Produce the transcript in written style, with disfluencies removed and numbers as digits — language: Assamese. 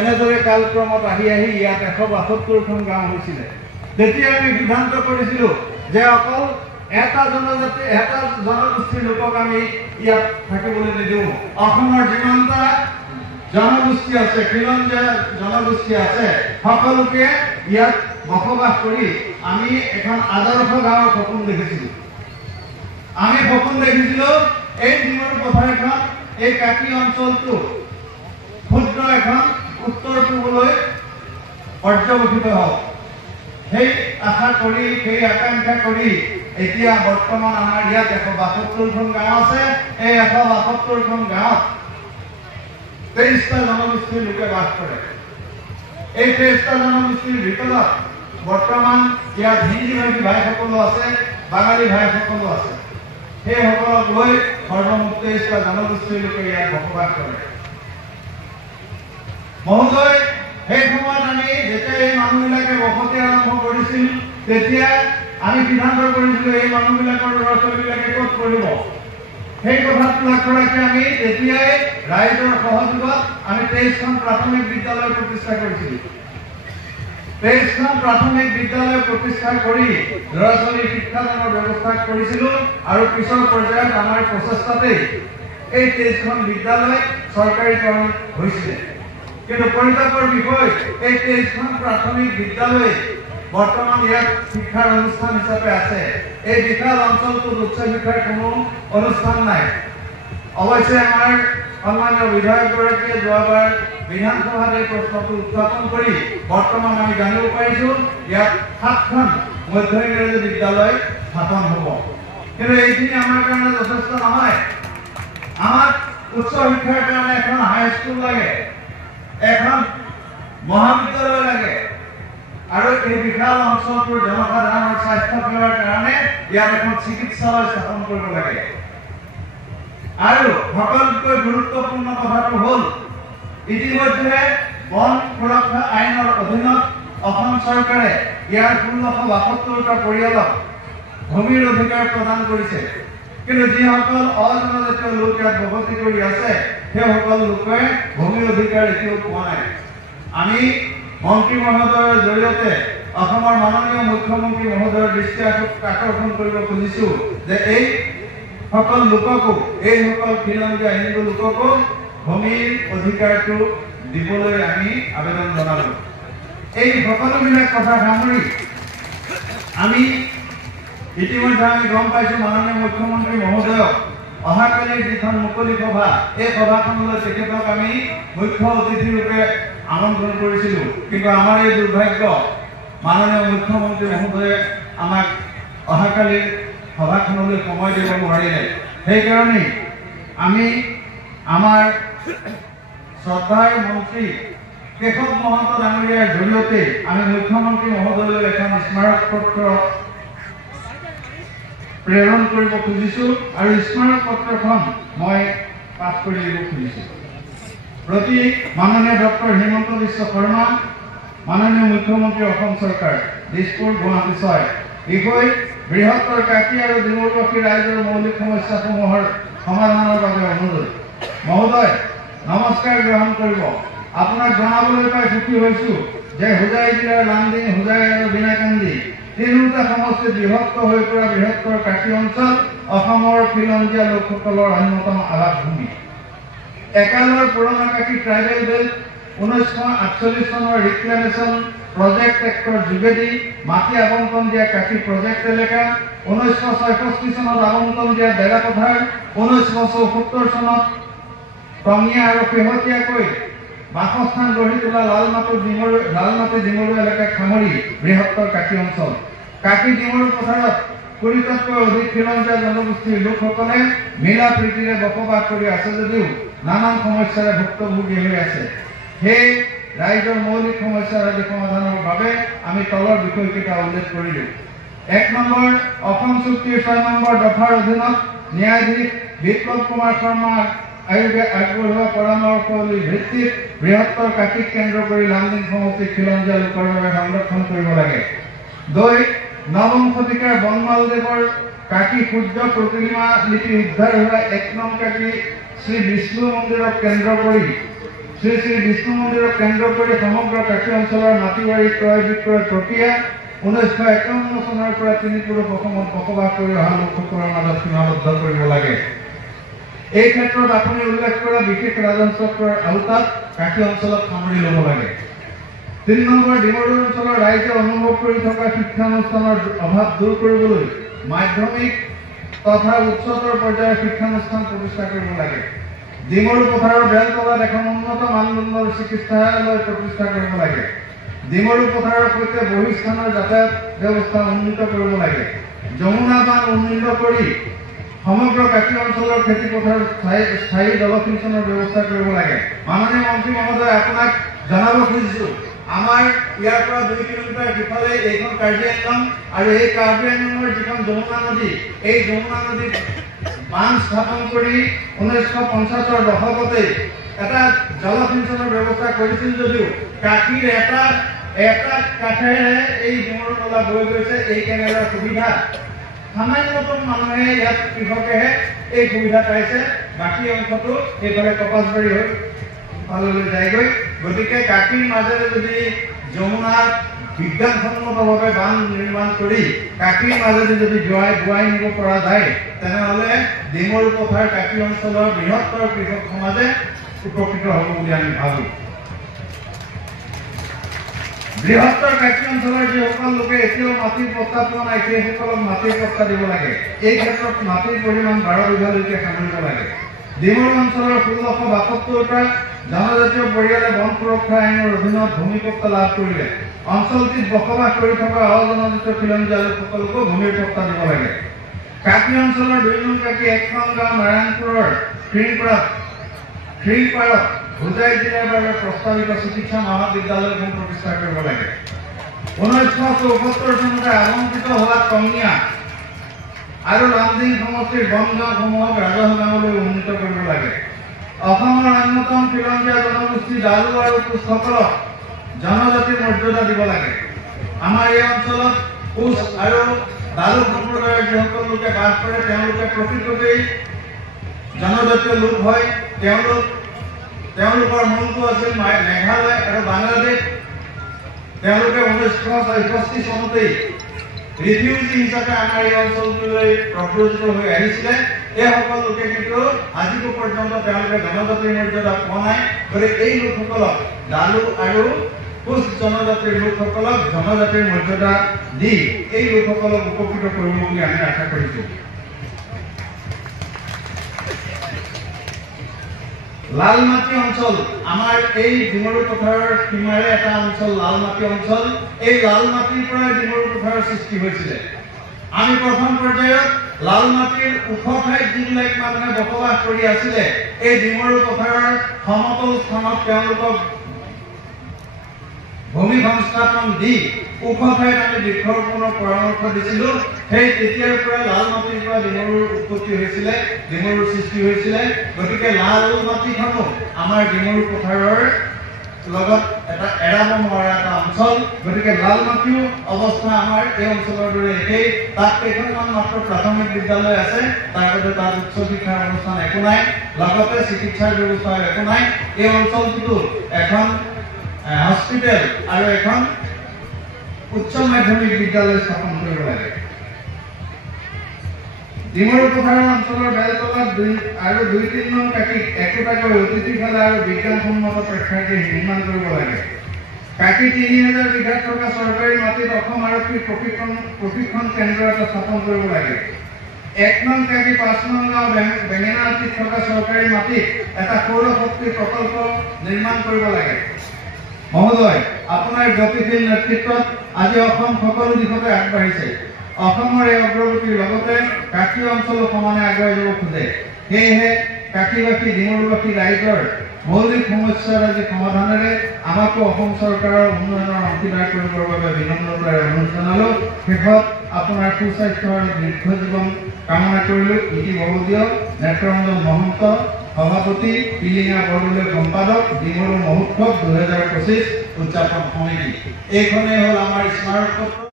এনেদৰে কালক্ৰমত আহি আহি ইয়াত 172খন গাঁও হৈছিলে। তেতিয়া আমি সিদ্ধান্ত কৰিছিলোঁ যে অকল এটা জনগোষ্ঠীৰ লোকক আমি ইয়াত থাকিবলৈ নিদিওঁ। অসমৰ যিমানটা জনগোষ্ঠী আছে, খিলঞ্জীয়া জনগোষ্ঠী আছে, সকলোকে ইয়াত বসবাস কৰি আমি এখন আদৰ্শ গাঁৱৰ সপোন দেখিছিলোঁ। আমি সপোন দেখিছিলোঁ এই ডিমৰু পথাৰখন, এই কাকি অঞ্চলটো ক্ষুদ্ৰ এখন উত্তৰ পূবলৈ পৰ্যবেক্ষিত হওক। সেই আশা কৰি, সেই আকাংক্ষা কৰি এতিয়া বৰ্তমান আমাৰ ইয়াত 172খন গাঁও আছে। এই 172খন গাঁৱত 23টা জনগোষ্ঠীৰ লোকে বাস কৰে। এই 23টা জনগোষ্ঠীৰ ভিতৰত বৰ্তমান ইয়াত হিন্দী ভাষী ভাইসকলো আছে, বাঙালী ভাইসকলো আছে। সেইসকলক লৈ সৰ্বমুঠ 23টা জনগোষ্ঠীৰ লোকে ইয়াত বসবাস কৰে। মহোদয়, সেই সময়ত আমি যেতিয়া এই মানুহবিলাকে বসতি আৰম্ভ কৰিছিল, তেতিয়া আমি সিদ্ধান্ত কৰিছিলোঁ এই মানুহবিলাকৰ ল'ৰা ছোৱালীবিলাকে ক'ত পঢ়িব। সেই কথাটো লক্ষ্য ৰাখি আমি তেতিয়াই ৰাইজৰ সহযোগত আমি 23খন প্ৰাথমিক বিদ্যালয় প্ৰতিষ্ঠা কৰিছিলোঁ। 23খন প্ৰাথমিক বিদ্যালয় প্ৰতিষ্ঠা কৰি ল'ৰা ছোৱালীৰ শিক্ষাদানৰ ব্যৱস্থা কৰিছিলোঁ আৰু পিছৰ পৰ্যায়ত আমাৰ প্ৰচেষ্টাতেই এই 23খন বিদ্যালয় চৰকাৰীকৰণ হৈছিলে। কিন্তু পৰিতাপৰ বিষয়, এই 23খন প্ৰাথমিক বিদ্যালয় বৰ্তমান ইয়াত শিক্ষাৰ অনুষ্ঠান হিচাপে আছে। এই বিশাল অঞ্চলটোত উচ্চ শিক্ষাৰ কোনো অনুষ্ঠান নাই। অৱশ্যে আমাৰ সন্মানীয় বিধায়কগৰাকীয়ে যোৱাবাৰ বিধানসভাত এই প্ৰশ্নটো উত্থাপন কৰি বৰ্তমান আমি জানিব পাৰিছোঁ ইয়াত 7খন মধ্য ইংৰাজী বিদ্যালয় স্থাপন হ'ব। কিন্তু এইখিনি আমাৰ কাৰণে যথেষ্ট নহয়। আমাক উচ্চ শিক্ষাৰ কাৰণে এখন হাইস্কুল লাগে, এখন মহাবিদ্যালয় লাগে আৰু এই বিশাল অঞ্চলটোৰ জনসাধাৰণৰ স্বাস্থ্য সেৱাৰ কাৰণে ইয়াত এখন চিকিৎসালয় স্থাপন কৰিব লাগে। আৰু সকলোতকৈ গুৰুত্বপূৰ্ণ কথাটো হ'ল ইতিমধ্যে বন সুৰক্ষা আইনৰ অধীনত অসম চৰকাৰে ইয়াৰ 1672টা পৰিয়ালক ভূমিৰ অধিকাৰ প্ৰদান কৰিছে। কিন্তু যিসকল অজনজাতীয় লোক ইয়াত বসতি কৰি আছে, সেইসকল লোকে ভূমিৰ অধিকাৰ এতিয়াও পোৱা নাই। আমি মন্ত্ৰী মহোদয়ৰ জৰিয়তে অসমৰ মাননীয় মুখ্যমন্ত্ৰী মহোদয়ৰ দৃষ্টি আকৰ্ষণ কৰিব খুজিছোঁ যে এই সকল লোককো, এইসকল খিলঞ্জীয়া হিন্দু লোককো ভূমিৰ অধিকাৰটো দিবলৈ আমি আবেদন জনালোঁ। এই সকলোবিলাক কথা সামৰি আমি ইতিমধ্যে আমি গম পাইছোঁ মাননীয় মুখ্যমন্ত্ৰী মহোদয়ক অহাকালিৰ যিখন মুকলি সভা, এই সভাখনলৈ তেখেতক আমি মুখ্য অতিথি ৰূপে আমন্ত্ৰণ কৰিছিলোঁ। কিন্তু আমাৰ এই দুৰ্ভাগ্য, মাননীয় মুখ্যমন্ত্ৰী মহোদয়ে আমাক অহাকালিৰ সভাখনলৈ সময় দিব নোৱাৰিলে। সেইকাৰণে আমি আমাৰ শ্ৰদ্ধাৰ মন্ত্ৰী কেশৱ মহন্ত ডাঙৰীয়াৰ জৰিয়তে আমি মুখ্যমন্ত্ৰী মহোদয়লৈ এখন স্মাৰক পত্ৰ প্ৰেৰণ কৰিব খুজিছোঁ আৰু স্মাৰক পত্ৰখন মই পাঠ কৰি দিব খুজিছোঁ। প্ৰতি মাননীয় ডক্টৰ হিমন্ত বিশ্ব শৰ্মা, মাননীয় মুখ্যমন্ত্ৰী অসম চৰকাৰ, দিছপুৰ, গুৱাহাটী 6। বিষয়: বৃহত্তৰ কাকি আৰু ডিমৰুবাসী ৰাইজৰ মৌলিক সমস্যাসমূহৰ সমাধানৰ বাবে অনুৰোধ। মহোদয়, নমস্কাৰ গ্ৰহণ কৰিব। আপোনাক জনাবলৈ পাই সুখী হৈছোঁ যে হোজাই জিলাৰ লামডিং, হোজাই আৰু বিনাকান্দি তিনিওটা সমষ্টিত বিভক্ত হৈ পৰা বৃহত্তৰ কাকি অঞ্চল অসমৰ খিলঞ্জীয়া লোকসকলৰ অন্যতম আৱাসভূমি। একালৰ পুৰণা কাকি ট্ৰাইবেল বেল্ট 1948 চনৰ ৰিক্লেমেশ্যন প্ৰজেক্ট এক্টৰ যোগেদি মাটি আবণ্টন দিয়া কাকি প্ৰজেক্ট এলেকা, 1966 চনত আবণ্টন দিয়া ডেৰা পথাৰ, 1974 চনত টঙিয়া আৰু শেহতীয়াকৈ বাসস্থান গঢ়ি তোলা লালমাটি ডিমৰু এলেকাক সামৰি বৃহত্তৰ কাকি অঞ্চল। কাকি ডিমৰু পথাৰত 20টাতকৈ অধিক খিলঞ্জীয়া জনগোষ্ঠীৰ লোকসকলে মিলা প্ৰীতিৰে বসবাস কৰি আছে যদিও নানান সমস্যাৰে ভুক্তভোগী হৈ আছে। সেই ৰাইজৰ মৌলিক সমস্যাৰাজি সমাধানৰ বাবে আমি তলৰ বিষয়কেইটা উল্লেখ কৰিলোঁ। 1 নম্বৰ, অসম চুক্তিৰ 6 নম্বৰ দফাৰ অধীনত ন্যায়াধীশ বিপ্লৱ কুমাৰ শৰ্মা আয়োগে আগবঢ়োৱা পৰামৰ্শৱলীৰ ভিত্তিত বৃহত্তৰ কাকিক কেন্দ্ৰ কৰি লামডিং সমষ্টিক খিলঞ্জীয়া লোকৰ বাবে সংৰক্ষণ কৰিব লাগে। 2. নৱম শতিকাৰ বনমালদেৱৰ কাকি সূৰ্য প্ৰতিমা লিপি উদ্ধাৰ হোৱা 1 নং কাকি শ্ৰী বিষ্ণু মন্দিৰক কেন্দ্ৰ কৰি শ্ৰী শ্ৰী বিষ্ণু মন্দিৰক কেন্দ্ৰ কৰি সমগ্ৰ কাশী অঞ্চলৰ মাটি বাৰী ক্ৰয় বিক্ৰয় প্ৰক্ৰিয়া 1951 চনৰ পৰা তিনি পুৰুষ অসমত বসবাস কৰি অহা লোকসকলৰ মাজত সীমাবদ্ধ কৰিব লাগে। এই ক্ষেত্ৰত আপুনি উল্লেখ কৰা বিশেষ ৰাজহংসৰ আওতাত কাশী অঞ্চলক সামৰি ল'ব লাগে। 3 নম্বৰ, ডিমৰু অঞ্চলৰ ৰাইজে অনুভৱ কৰি থকা শিক্ষানুষ্ঠানৰ অভাৱ দূৰ কৰিবলৈ মাধ্যমিক তথা উচ্চতৰ পৰ্যায়ৰ শিক্ষানুষ্ঠান প্ৰতিষ্ঠা কৰিব লাগে। ডিমৰু পথাৰৰ বেলতলাত এখন উন্নত মানদণ্ডৰ চিকিৎসালয় প্ৰতিষ্ঠা কৰিব লাগে। ডিমৰু পথাৰৰ সৈতে বহিস্থানৰ যাতায়াত ব্যৱস্থা উন্নীত কৰিব লাগে। যমুনা বান্ধ উন্নীত কৰি সমগ্ৰ কাশী অঞ্চলৰ খেতি পথাৰ স্থায়ী জলসিঞ্চনৰ ব্যৱস্থা কৰিব লাগে। মাননীয় মন্ত্ৰী মহোদয়, আপোনাক জনাব খুজিছো, আমাৰ ইয়াৰ পৰা 2 কিলোমিটাৰ সিফালে এইখন কাৰ্বি আংলং আৰু এই কাৰ্বি আংলঙৰ যিখন যমুনা নদী, এই যমুনা নদীত বান্ধ স্থাপন কৰি 1950ৰ দশকতে এটা জলসিঞ্চনৰ ব্যৱস্থা কৰিছিল যদিও কাশীৰ এটা কাষেৰে এই ডিমৰু নলা বৈ গৈছে। এই কেনেলৰ সুবিধা সামান্যতম মানুহে ইয়াত কৃষকেহে এই সুবিধা পাইছে, বাকী অংশটো এইফালে কপাছবাৰী হৈ ইফাললৈ যায়গৈ। গতিকে কাশীৰ মাজেৰে যদি যমুনাৰ বিজ্ঞানসন্মতভাৱে বান্ধ নিৰ্মাণ কৰি কাশীৰ মাজেদি যদি বোৱাই নিব পৰা যায়, তেনেহ'লে ডিমৰু পথাৰ কাশী অঞ্চলৰ বৃহত্তৰ কৃষক সমাজে উপকৃত হ'ব বুলি আমি ভাবোঁ। বৃহত্তৰ কাশী অঞ্চলৰ যিসকল লোকে এতিয়াও মাটিৰ পট্টা পোৱা নাই, সেইসকলক মাটিৰ পট্টা দিব লাগে। এই ক্ষেত্ৰত মাটিৰ পৰিমাণ 12 বিঘালৈকে সামৰিব লাগে। ডিমৰু অঞ্চলৰ 1672টা জনজাতীয় পৰিয়ালে বন সুৰক্ষা আইনৰ অধীনত ভূমি পট্টা লাভ কৰিলে। অঞ্চলটিত বসবাস কৰি থকা অজনজাতীয় খিলঞ্জীয়া লোকসকলকো ভূমিৰ পট্টা দিব লাগে। কাশী অঞ্চলৰ 2 নং কাশী 1 নং গাঁও নাৰায়ণপুৰৰ খ্ৰিংপাৰত হোজাই জিলাৰ বাবে প্ৰস্তাৱিত চিকিৎসা মহাবিদ্যালয়খন প্ৰতিষ্ঠা কৰিব লাগে। 1974 চনতে আৱণ্টিত হোৱা টঙিয়া আৰু লামডিং সমষ্টিৰ বনগাঁওসমূহক ৰাজহুৱা গাঁৱলৈ উন্নীত কৰিব লাগে। অসমৰ অন্যতম খিলঞ্জীয়া জনগোষ্ঠী ডালু আৰু কোচসকলক জনজাতিৰ মৰ্যাদা দিব লাগে। আমাৰ এই অঞ্চলত কোচ আৰু ডালু সম্প্ৰদায়ৰ যিসকল লোকে বাস কৰে, তেওঁলোকে প্ৰকৃততেই জনজাতীয় লোক হয়। তেওঁলোকৰ মূলটো আছিল মেঘালয় আৰু বাংলাদেশ। তেওঁলোকে 1964 চনতেই ৰিফিউজি হিচাপে আমাৰ এই অঞ্চলটোলৈ প্ৰব্ৰজিত হৈ আহিছিলে। এইসকল লোকে কিন্তু আজিকো পৰ্যন্ত তেওঁলোকে জনজাতিৰ মৰ্যাদা পোৱা নাই। গতিকে এই লোকসকলক ডালু আৰু কোচ জনজাতিৰ লোকসকলক জনজাতিৰ মৰ্যাদা দি এই লোকসকলক উপকৃত কৰিব বুলি আমি আশা কৰিছোঁ। লালমাটি অঞ্চল আমাৰ এই ডিমৰু পথাৰৰ সীমাৰে এটা অঞ্চল লালমাটি অঞ্চল। এই লালমাটিৰ পৰা ডিমৰু পথাৰৰ সৃষ্টি হৈছিলে। আমি প্ৰথম পৰ্যায়ত লালমাটিৰ ওখ ঠাইত যিবিলাক মানুহে বসবাস কৰি আছিলে, এই ডিমৰু পথাৰৰ সমতল স্থানত তেওঁলোকক ভূমি সংস্থাপন দি ওখ ঠাইত আমি বৃক্ষৰোপণৰ পৰামৰ্শ দিছিলো। সেই তেতিয়াৰ পৰা লালমাটিৰ পৰা ডিমৰুৰ উৎপত্তি হৈছিলে, ডিমৰুৰ সৃষ্টি হৈছিলে। গতিকে লালমাটিখনো আমাৰ ডিমৰু পথাৰৰ লগত এটা এৰাব নোৱাৰা এটা অঞ্চল। গতিকে লালমাটিও অৱস্থা আমাৰ এই অঞ্চলৰ দৰে একেই। তাত কেইখনমান মাত্ৰ প্ৰাথমিক বিদ্যালয় আছে, তাৰ বাবে তাত উচ্চ শিক্ষাৰ অনুষ্ঠান একো নাই, লগতে চিকিৎসাৰ ব্যৱস্থা একো নাই। এই অঞ্চলটোতো এখন হস্পিটেল আৰু এখন উচ্চ মাধ্যমিক বিদ্যালয় স্থাপন কৰিব লাগে। ডিমৰু পথাৰৰ অঞ্চলৰ বেলতলাত 2 আৰু 2-3 নং কাশীত একোটাকৈ অতিথিশালা আৰু বিজ্ঞানসন্মত প্ৰেক্ষাগৃহ নিৰ্মাণ কৰিব লাগে। কাশী 3000 বিঘাত থকা চৰকাৰী মাটিত অসম আৰক্ষীৰ প্ৰশিক্ষণ কেন্দ্ৰ এটা স্থাপন কৰিব লাগে। 1 নং কাশী 5 নং গাঁও বেঙেনাআটিত থকা চৰকাৰী মাটিত এটা সৌৰ শক্তি প্ৰকল্প নিৰ্মাণ কৰিব লাগে। মহোদয়, আপোনাৰ গতিশীল নেতৃত্বত আজি অসম সকলো দিশতে আগবাঢ়িছে। অসমৰ এই অগ্ৰগতিৰ লগতে কাশী অঞ্চলো সমানে আগুৱাই যাব খোজে। সেয়েহে কাশীবাসী ডিমৰুবাসী ৰাইজৰ মৌলিক সমস্যাৰাজি সমাধানেৰে আমাকো অসম চৰকাৰৰ উন্নয়নৰ অংশীদাৰ কৰিবৰ বাবে বিনম্ৰতাৰে অনুৰোধ জনালোঁ। শেষত আপোনাৰ সুস্বাস্থ্য আৰু দীৰ্ঘ জীৱন কামনা কৰিলোঁ। ইতি বহুদীয় নেত্ৰৰঞ্জন মহন্ত, সভাপতি, পিলিঙা বৰদলৈ সম্পাদক, ডিমৰু মহোৎসৱ 2025 উদযাপন সমিতি। এইখনেই হ'ল আমাৰ স্মাৰক পত্ৰ।